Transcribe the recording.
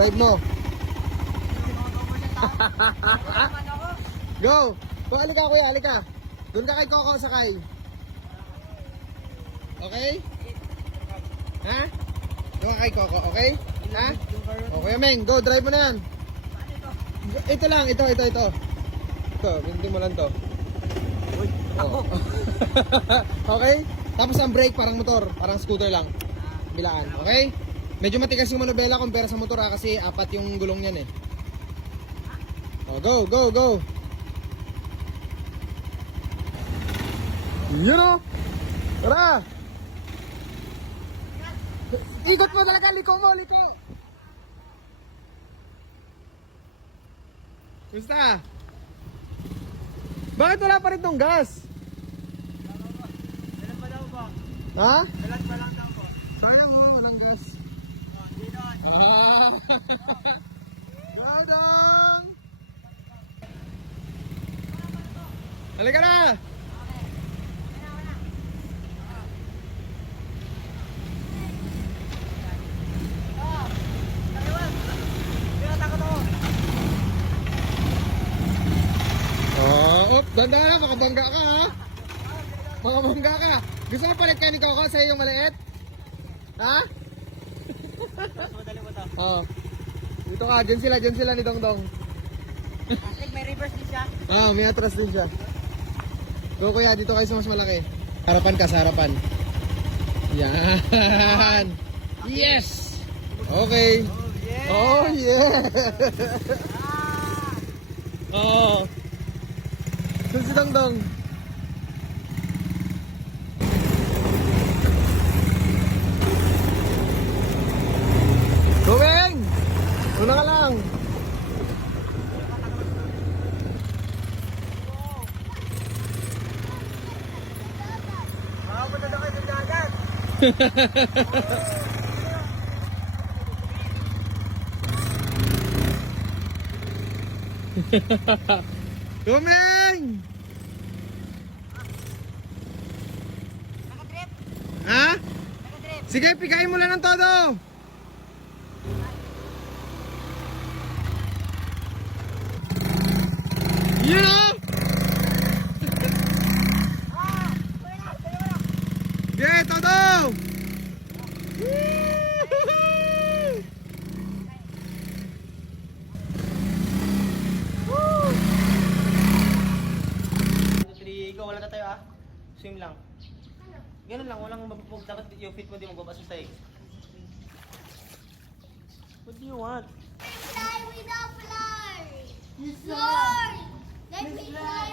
Drive mo. Go! Go, alika kuya, alika. Doon ka kay Coco sakay. Okay? Ha? Doon ka kay Coco, okay? Ha? Okay, Meng, go, drive mo na yan. Ito lang, ito. Ito, hindi mo lang to. Oh. Okay? Tapos ang brake parang motor, parang scooter lang. Bilaan, okay? Medyo matigas yung manubela kumpara sa motor kasi 4 yung gulong niyan eh. Oh, go, go, go. Yun o. Tara. Ikot mo talaga, liko mo, liko. Gusta? Bakit wala pa rin tong gas? Dalag pa daw po. Ha? Dalag pa lang daw po. Sayang mo, walang gas. Hindi doon. Dodong! Halika na! Ganda na, makabangga ka ha. Makabangga ka. Gusto mo palit kayo ni Coco sa yung maliit? Ha? Madali mo to. Oo. Dito ka, dyan sila ni Dongdong. May reverse din siya. May atras din siya. Go kuya, dito kayo sa mas malaki. Harapan ka, sa harapan. Yan. Yes! Okay. Oh yeah! Oo. Saan si Dongdong? Goweng! Una ka lang! Makapunta na kayo sa dagat. Goweng! Nakadrip. Ha? Nakadrip. Sige, pigayin mo lang ng todo! Yun o! Yeah, todo! Go, wala na tayo ah. Swim lang. Ganun lang, walang mabubog. Dapat yung feet mo di magbabasa sa sahig. What do you want? Fly without fly. Lord, let me fly